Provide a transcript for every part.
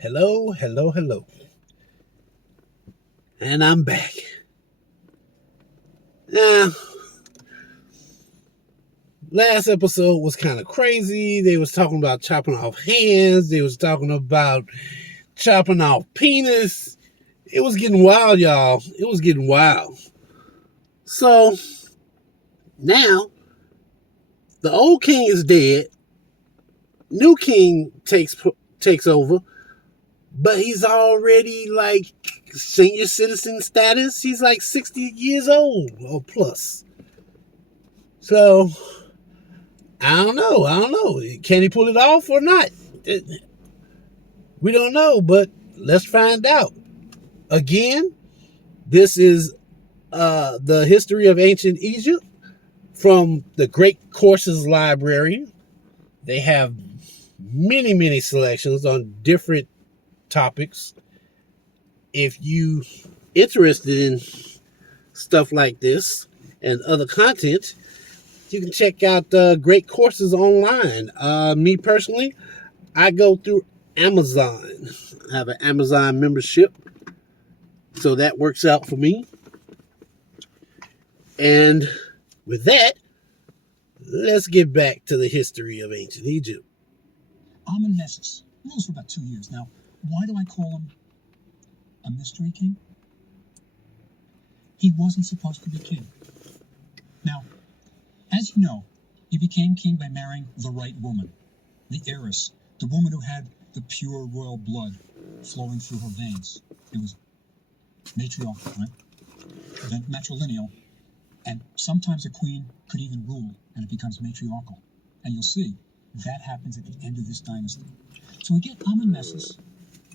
Hello, hello, hello. And I'm back. Now, last episode was kind of crazy. They was talking about chopping off hands. They was talking about chopping off penis. It was getting wild, y'all. It was getting wild. So, now, the old king is dead. New king takes over. But he's already like senior citizen status. He's like 60 years old or plus. So, I don't know. Can he pull it off or not? We don't know, but let's find out. Again, this is the history of ancient Egypt from the Great Courses Library. They have many selections on different topics. If you interested in stuff like this and other content, you can check out Great Courses online. Me personally, I go through Amazon. I have an Amazon membership, so that works out for me. And with that, let's get back to the history of ancient Egypt. Amenmesis rules for about 2 years. Now, why do I call him a mystery king? He wasn't supposed to be king. Now, as you know, he became king by marrying the right woman, the heiress, the woman who had the pure royal blood flowing through her veins. It was matriarchal, right? Then matrilineal, and sometimes a queen could even rule, and it becomes matriarchal. And you'll see, that happens at the end of this dynasty. So we get Amenmesis,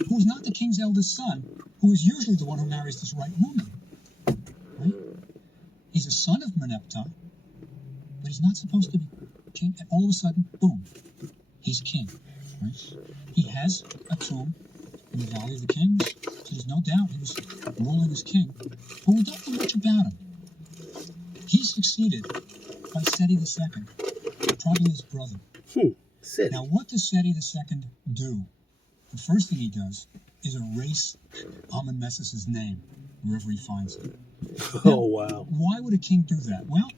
who is not the king's eldest son, who is usually the one who marries this right woman. Right? He's a son of Merneptah, but he's not supposed to be king. And all of a sudden, boom, he's king. Right? He has a tomb in the Valley of the Kings, so there's no doubt he was ruling as king. But we don't know much about him. He's succeeded by Seti II, probably his brother. Seti. Now, what does Seti II do? The first thing he does is erase Amenmesis' name wherever he finds it. Now, wow. Why would a king do that? Well,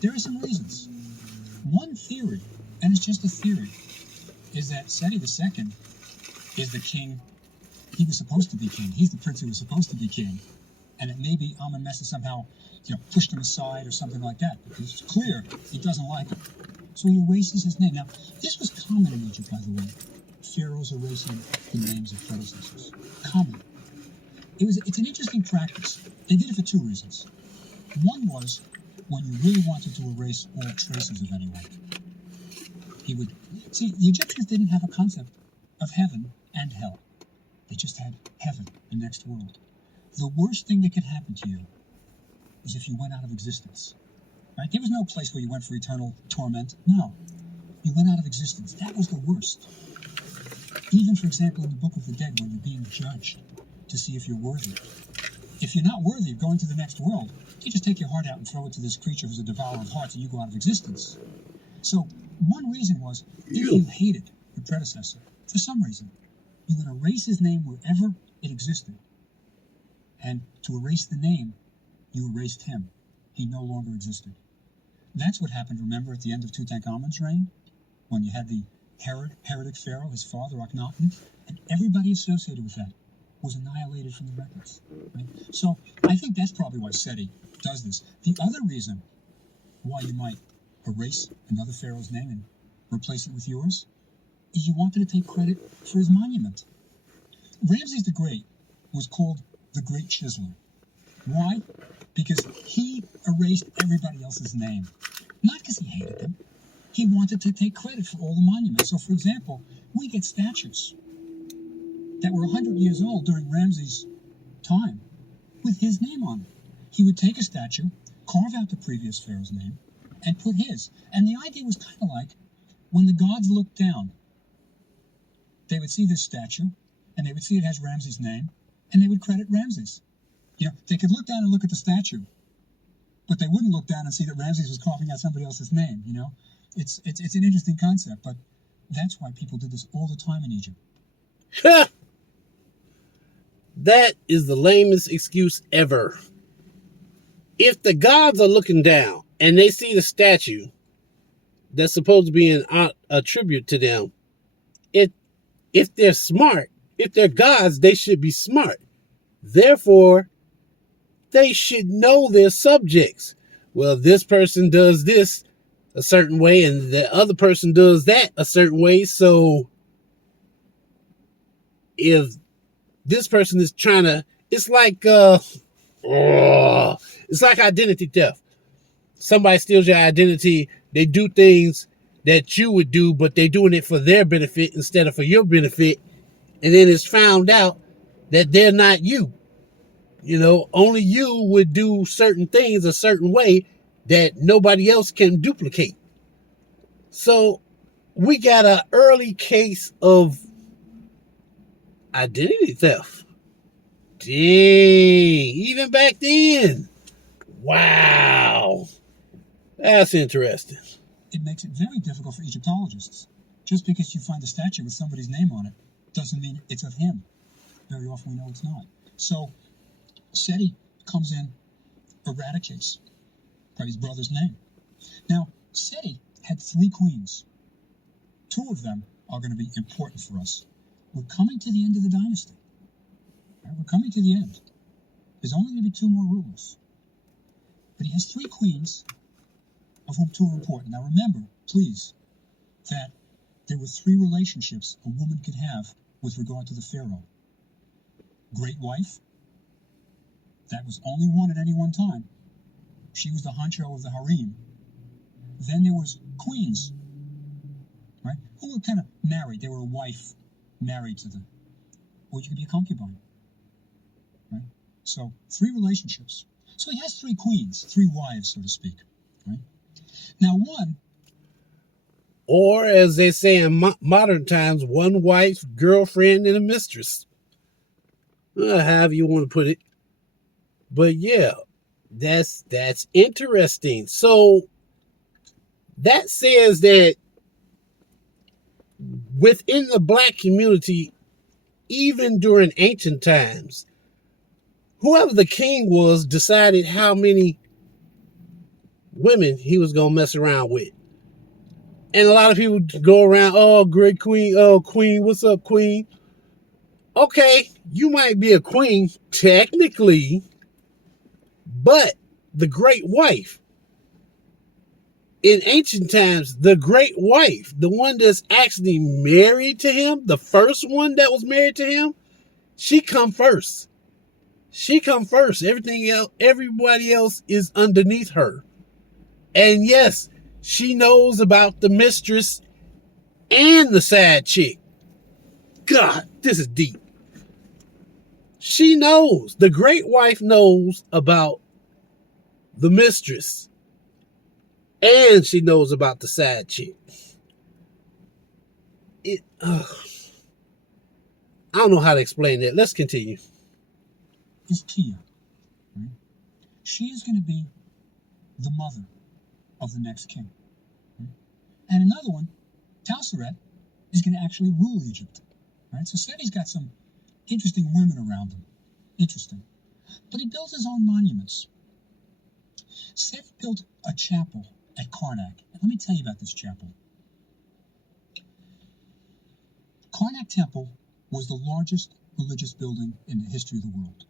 there are some reasons. One theory, and it's just a theory, is that Seti II is the king. He was supposed to be king. He's the prince who was supposed to be king. And it may be Amenmesis somehow, pushed him aside or something like that. Because it's clear he doesn't like him. So he erases his name. Now, this was common in Egypt, by the way. Pharaohs erasing the names of predecessors. Common. It's an interesting practice. They did it for two reasons. One was when you really wanted to erase all traces of anyone. The Egyptians didn't have a concept of heaven and hell. They just had heaven, the next world. The worst thing that could happen to you is if you went out of existence. Right? There was no place where you went for eternal torment. No. You went out of existence. That was the worst. Even, for example, in the Book of the Dead, when you're being judged to see if you're worthy. If you're not worthy of going to the next world, you just take your heart out and throw it to this creature who's a devourer of hearts and you go out of existence. So, one reason was, if you hated your predecessor, for some reason, you would erase his name wherever it existed. And to erase the name, you erased him. He no longer existed. That's what happened, remember, at the end of Tutankhamun's reign? When you had the heretic pharaoh, his father, Akhenaten, and everybody associated with that was annihilated from the records. Right? So I think that's probably why Seti does this. The other reason why you might erase another pharaoh's name and replace it with yours is you wanted to take credit for his monument. Ramses the Great was called the Great Chiseler. Why? Because he erased everybody else's name. Not because he hated them. He wanted to take credit for all the monuments. So, for example, we get statues that were 100 years old during Ramses' time with his name on it. He would take a statue, carve out the previous pharaoh's name, and put his. And the idea was kind of like when the gods looked down, they would see this statue, and they would see it has Ramses' name, and they would credit Ramses. They could look down and look at the statue, but they wouldn't look down and see that Ramses was carving out somebody else's name, It's an interesting concept, but that's why people did this all the time in Egypt. That is the lamest excuse ever. If the gods are looking down and they see the statue that's supposed to be a tribute to them, if they're smart, if they're gods, they should be smart. Therefore, they should know their subjects. Well, this person does this a certain way and the other person does that a certain way. So if this person is trying to, it's like identity theft. Somebody steals your identity. They do things that you would do, but they're doing it for their benefit instead of for your benefit. And then it's found out that they're not you. You know, only you would do certain things a certain way that nobody else can duplicate. So we got an early case of identity theft. Dang, even back then. Wow. That's interesting. It makes it very difficult for Egyptologists. Just because you find a statue with somebody's name on it doesn't mean it's of him. Very often we know it's not. So Seti comes in, eradicates by his brother's name. Now, Seti had 3 queens. 2 of them are going to be important for us. We're coming to the end of the dynasty. Right? We're coming to the end. There's only going to be 2 more rulers. But he has 3 queens, of whom 2 are important. Now remember, please, that there were 3 relationships a woman could have with regard to the pharaoh. Great wife, that was only one at any one time. She was the honcho of the harem. Then there was queens, right, who were kind of married. They were a wife married to the, or you could be a concubine, right? So 3 relationships. So he has 3 queens, 3 wives, so to speak, right? Now one, or as they say in modern times, one wife, girlfriend, and a mistress. However you want to put it. But yeah, that's interesting. So that says that within the black community, even during ancient times, whoever the king was decided how many women he was going to mess around with. And a lot of people go around, oh, great queen, oh, queen, what's up, queen? Okay, you might be a queen, technically, but the great wife, in ancient times, the great wife, the one that's actually married to him, the first one that was married to him, she come first. She come first. Everything else, everybody else is underneath her. And yes, she knows about the mistress and the side chick. God, this is deep. She knows. The great wife knows about the mistress. And she knows about the side chick. I don't know how to explain that. Let's continue. is Tia. Right? She is going to be the mother of the next king. Right? And another one, Tauseret, is going to actually rule Egypt. Right? So Seti's got some interesting women around him. Interesting. But he builds his own monuments. Seti built a chapel at Karnak. And let me tell you about this chapel. Karnak Temple was the largest religious building in the history of the world.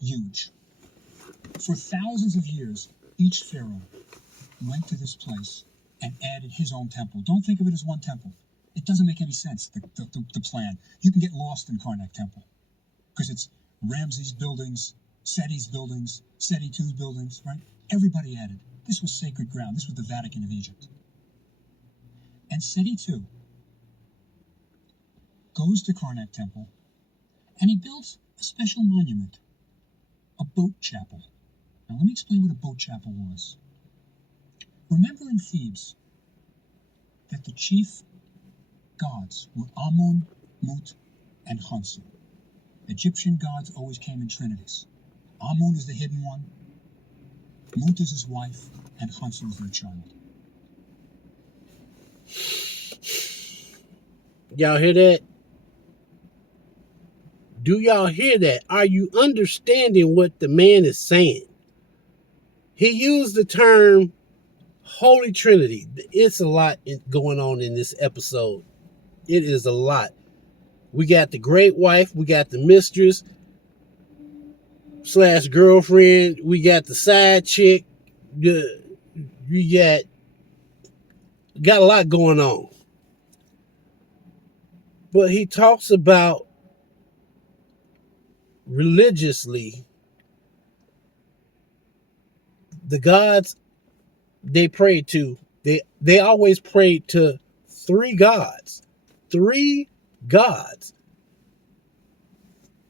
Huge. For thousands of years, each pharaoh went to this place and added his own temple. Don't think of it as one temple. It doesn't make any sense, the plan. You can get lost in Karnak Temple because it's Ramses' buildings, Seti's buildings, Seti II's buildings, right? Everybody added. This was sacred ground. This was the Vatican of Egypt. And Seti II goes to Karnak Temple and he builds a special monument, a boat chapel. Now let me explain what a boat chapel was. Remember in Thebes that the chief gods were Amun, Mut, and Khonsu. Egyptian gods always came in trinities. Amun is the hidden one, Mut is his wife, and Khonsu is their child. Y'all hear that? Do y'all hear that? Are you understanding what the man is saying? He used the term Holy Trinity. It's a lot going on in this episode. It is a lot. We got the great wife, we got the mistress slash girlfriend, we got the side chick, we got a lot going on. But he talks about religiously the gods they prayed to. They always prayed to three gods. Three gods.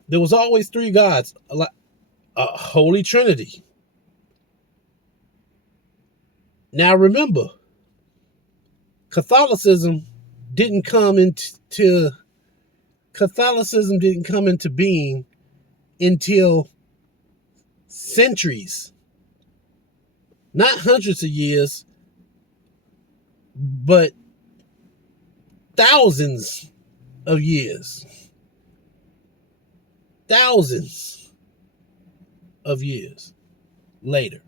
There was always three gods. A Holy Trinity. Now remember, Catholicism didn't come into being until centuries, not hundreds of years, but thousands of years. Thousands of years later.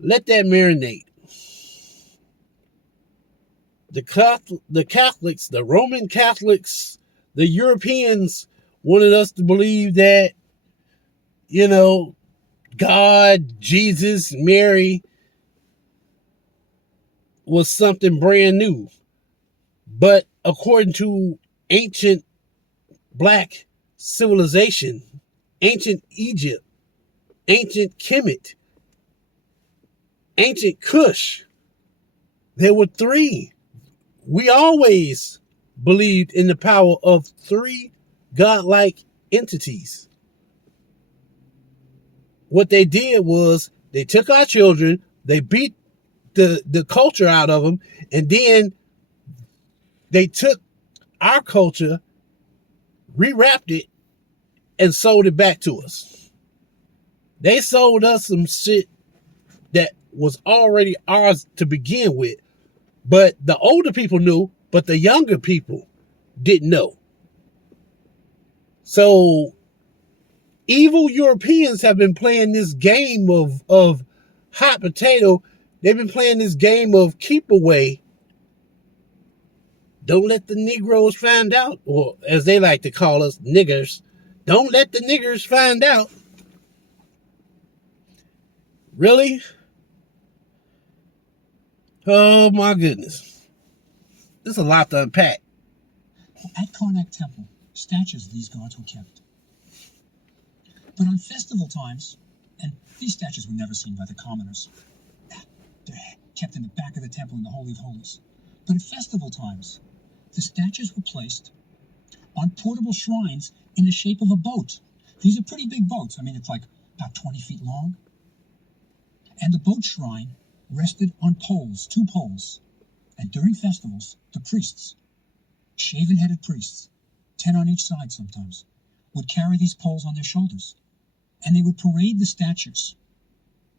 Let that marinate. The Catholics, the Roman Catholics, the Europeans wanted us to believe that, God, Jesus, Mary was something brand new. But according to ancient black civilization, ancient Egypt, ancient Kemet, ancient Kush, there were three. We always believed in the power of three godlike entities. What they did was they took our children, they beat the culture out of them, and then they took our culture, rewrapped it, and sold it back to us. They sold us some shit that was already ours to begin with. But the older people knew, but the younger people didn't know. So evil Europeans have been playing this game of hot potato. They've been playing this game of keep away. Don't let the Negroes find out, or as they like to call us, niggers. Don't let the niggers find out. Really? Oh my goodness. There's a lot to unpack. At Karnak Temple, statues of these gods were kept. But on festival times, and these statues were never seen by the commoners, they're kept in the back of the temple in the Holy of Holies. But at festival times, the statues were placed on portable shrines in the shape of a boat. These are pretty big boats. I mean, it's like about 20 feet long. And the boat shrine rested on poles, 2 poles. And during festivals, the priests, shaven-headed priests, 10 on each side sometimes, would carry these poles on their shoulders. And they would parade the statues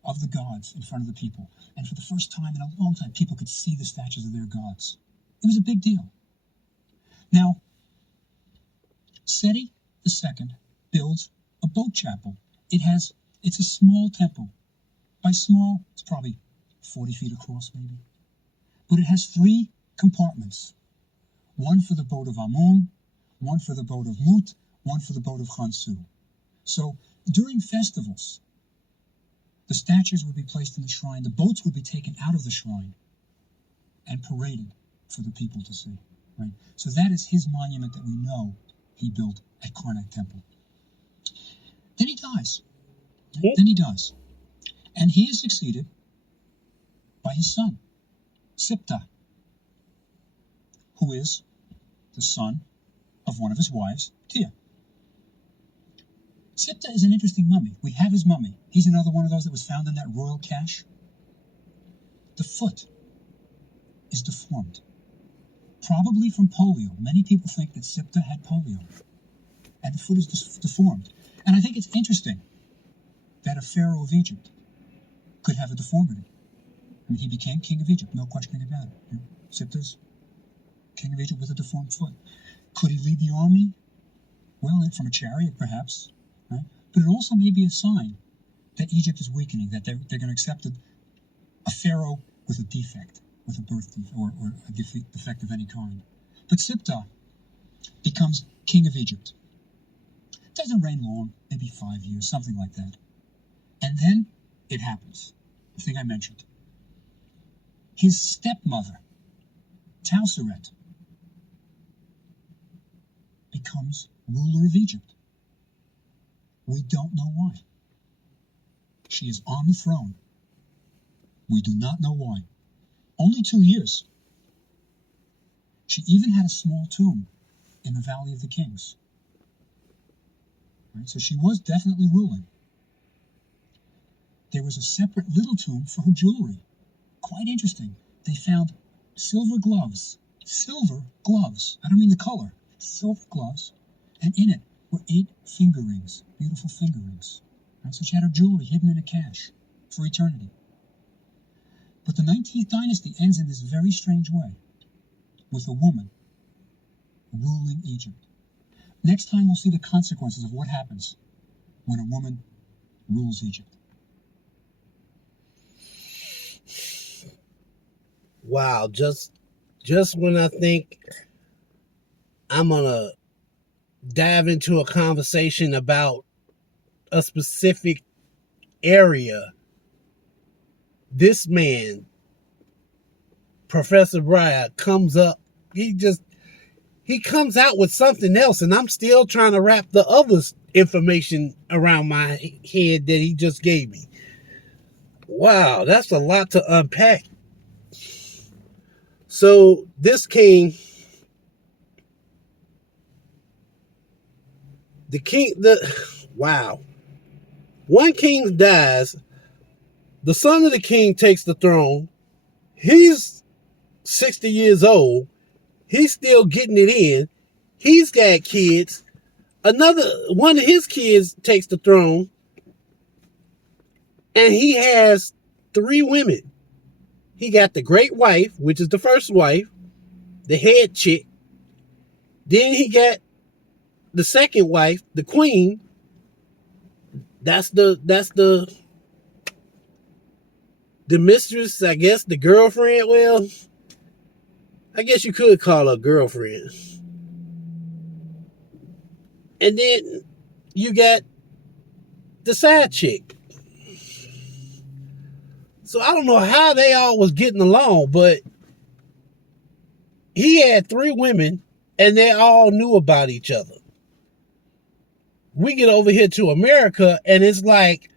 of the gods in front of the people. And for the first time in a long time, people could see the statues of their gods. It was a big deal. Now, Seti II builds a boat chapel. It's a small temple. By small, it's probably 40 feet across, maybe. But it has 3 compartments. One for the boat of Amun, one for the boat of Mut, one for the boat of Khonsu. So during festivals, the statues would be placed in the shrine, the boats would be taken out of the shrine and paraded for the people to see. Right? So that is his monument that we know he built at Karnak Temple. Then he dies. Right? Then he dies. And he is succeeded by his son, Siptah, who is the son of one of his wives, Tia. Siptah is an interesting mummy. We have his mummy. He's another one of those that was found in that royal cache. The foot is deformed, probably from polio. Many people think that Siptah had polio, and the foot is deformed. And I think it's interesting that a pharaoh of Egypt could have a deformity. I mean, he became king of Egypt, no questioning about it. Siptah's king of Egypt with a deformed foot. Could he lead the army? Well, from a chariot, perhaps. Right? But it also may be a sign that Egypt is weakening, that they're going to accept a pharaoh with a defect, with a birth defect, or a defect of any kind. But Siptah becomes king of Egypt. Doesn't reign long, maybe 5 years, something like that. And then it happens, the thing I mentioned. His stepmother, Tauseret, becomes ruler of Egypt. We don't know why. She is on the throne. We do not know why. Only 2 years. She even had a small tomb in the Valley of the Kings. Right? So she was definitely ruling. There was a separate little tomb for her jewelry. Quite interesting. They found silver gloves. Silver gloves. I don't mean the color. Silver gloves. And in it were 8 finger rings. Beautiful finger rings. Right? So she had her jewelry hidden in a cache for eternity. But the 19th dynasty ends in this very strange way, with a woman ruling Egypt. Next time we'll see the consequences of what happens when a woman rules Egypt. Wow, just when I think I'm gonna dive into a conversation about a specific area, this man, Professor Bryant, comes up. He comes out with something else, and I'm still trying to wrap the other information around my head that he just gave me. Wow, that's a lot to unpack. So this king, wow. One king dies. The son of the king takes the throne. He's 60 years old. He's still getting it in. He's got kids. One of his kids takes the throne. And he has 3 women. He got the great wife, which is the first wife, the head chick. Then he got the second wife, the queen. That's the mistress, I guess, the girlfriend. Well, I guess you could call her girlfriend. And then you got the side chick. So I don't know how they all was getting along, but he had 3 women and they all knew about each other. We get over here to America and it's like,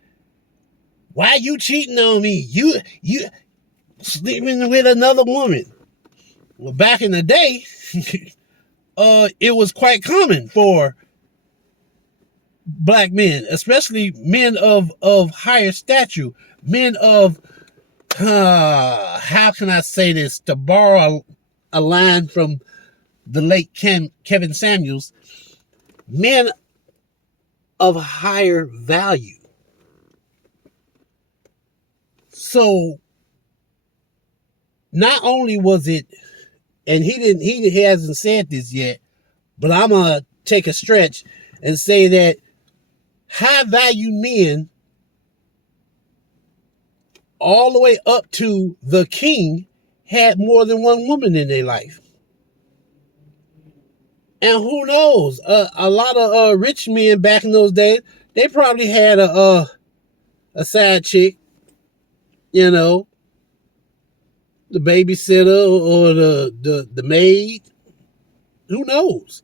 why you cheating on me? You sleeping with another woman. Well, back in the day, it was quite common for black men, especially men of higher stature, men of, how can I say this, to borrow a line from the late Kevin Samuels, men of higher value. So not only was it, and he hasn't said this yet, but I'm gonna take a stretch and say that high value men all the way up to the king had more than one woman in their life. And who knows, a lot of rich men back in those days, they probably had a side chick, you know, the babysitter or the maid, who knows?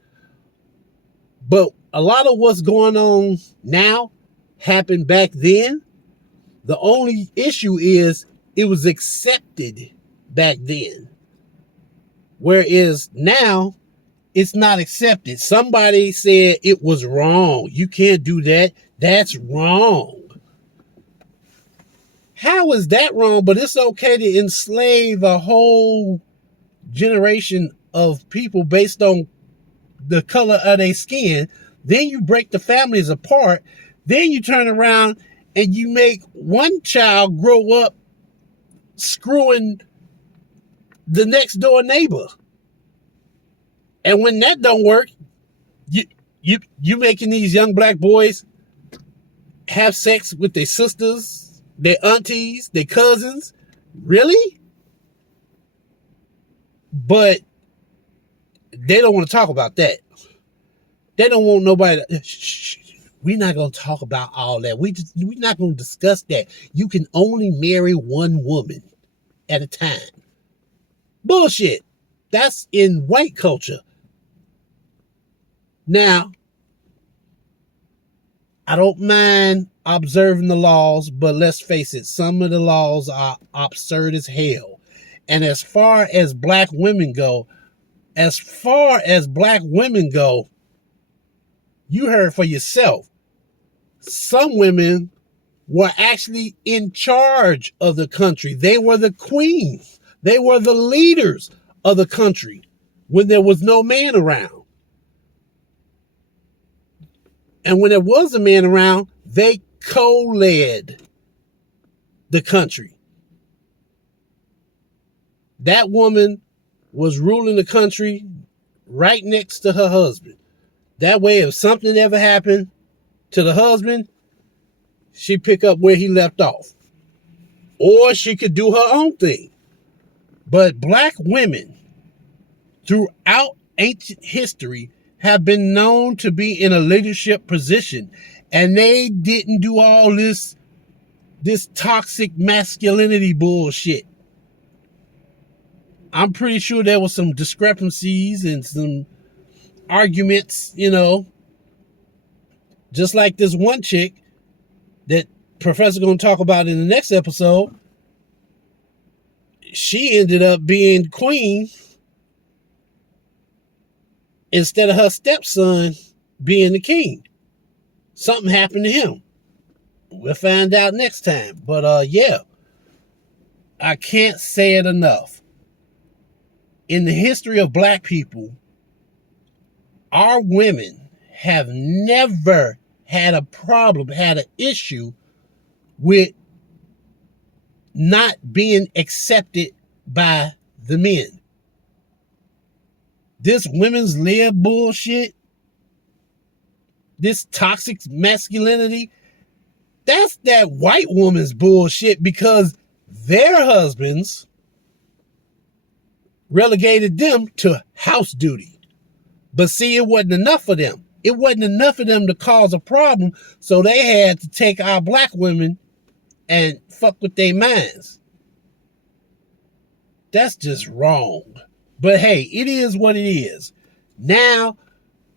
But a lot of what's going on now happened back then. The only issue is it was accepted back then. Whereas now it's not accepted. Somebody said it was wrong. You can't do that. That's wrong. How is that wrong? But it's okay to enslave a whole generation of people based on the color of their skin. Then you break the families apart. Then you turn around and you make one child grow up screwing the next door neighbor. And when that don't work, you making these young black boys have sex with their sisters, their aunties, their cousins. Really? But they don't want to talk about that. They don't want nobody to, we're not going to talk about all that. We're not going to discuss that. You can only marry one woman at a time. Bullshit. That's in white culture. Now, I don't mind observing the laws, but let's face it, some of the laws are absurd as hell. And as far as black women go, you heard for yourself. Some women were actually in charge of the country. They were the queens. They were the leaders of the country when there was no man around. And when there was a man around, they co-led the country. That woman was ruling the country right next to her husband. That way, if something ever happened to the husband, she'd pick up where he left off. Or she could do her own thing. But black women throughout ancient history have been known to be in a leadership position, and they didn't do all this toxic masculinity bullshit. I'm pretty sure there was some discrepancies and some arguments, just like this one chick that Professor going to talk about in the next episode. She ended up being queen instead of her stepson being the king. Something happened to him. We'll find out next time. But yeah, I can't say it enough. In the history of black people, our women have never had a problem, had an issue with not being accepted by the men. This women's lib bullshit, this toxic masculinity, that's that white woman's bullshit, because their husbands relegated them to house duty. But see, it wasn't enough for them. It wasn't enough for them to cause a problem, so they had to take our black women and fuck with their minds. That's just wrong. But hey, it is what it is. Now,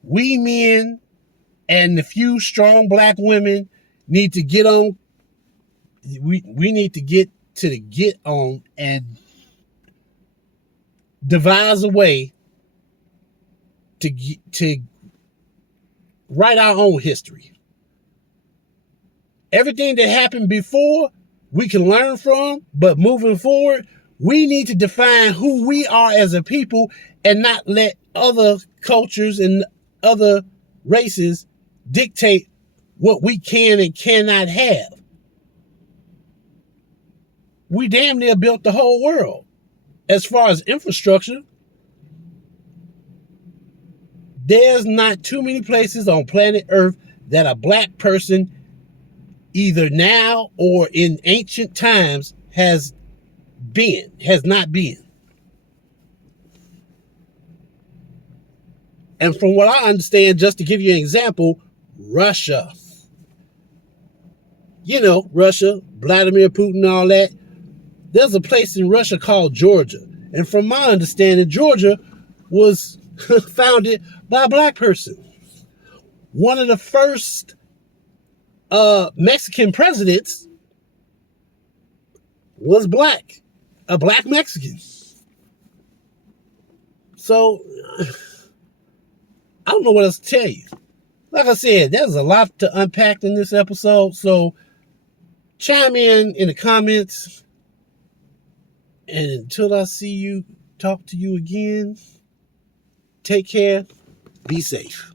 we men and the few strong black women need to get on. We need to get to the get on and devise a way to write our own history. Everything that happened before, we can learn from, but moving forward, we need to define who we are as a people and not let other cultures and other races dictate what we can and cannot have. We damn near built the whole world. As far as infrastructure, there's not too many places on planet Earth that a black person, either now or in ancient times, has not been. And from what I understand, just to give you an example, Russia. Russia, Vladimir Putin, all that. There's a place in Russia called Georgia. And from my understanding, Georgia was founded by a black person. One of the first Mexican presidents was black. A black Mexican. So, I don't know what else to tell you. Like I said, there's a lot to unpack in this episode. So, chime in the comments. And until I talk to you again, take care, be safe.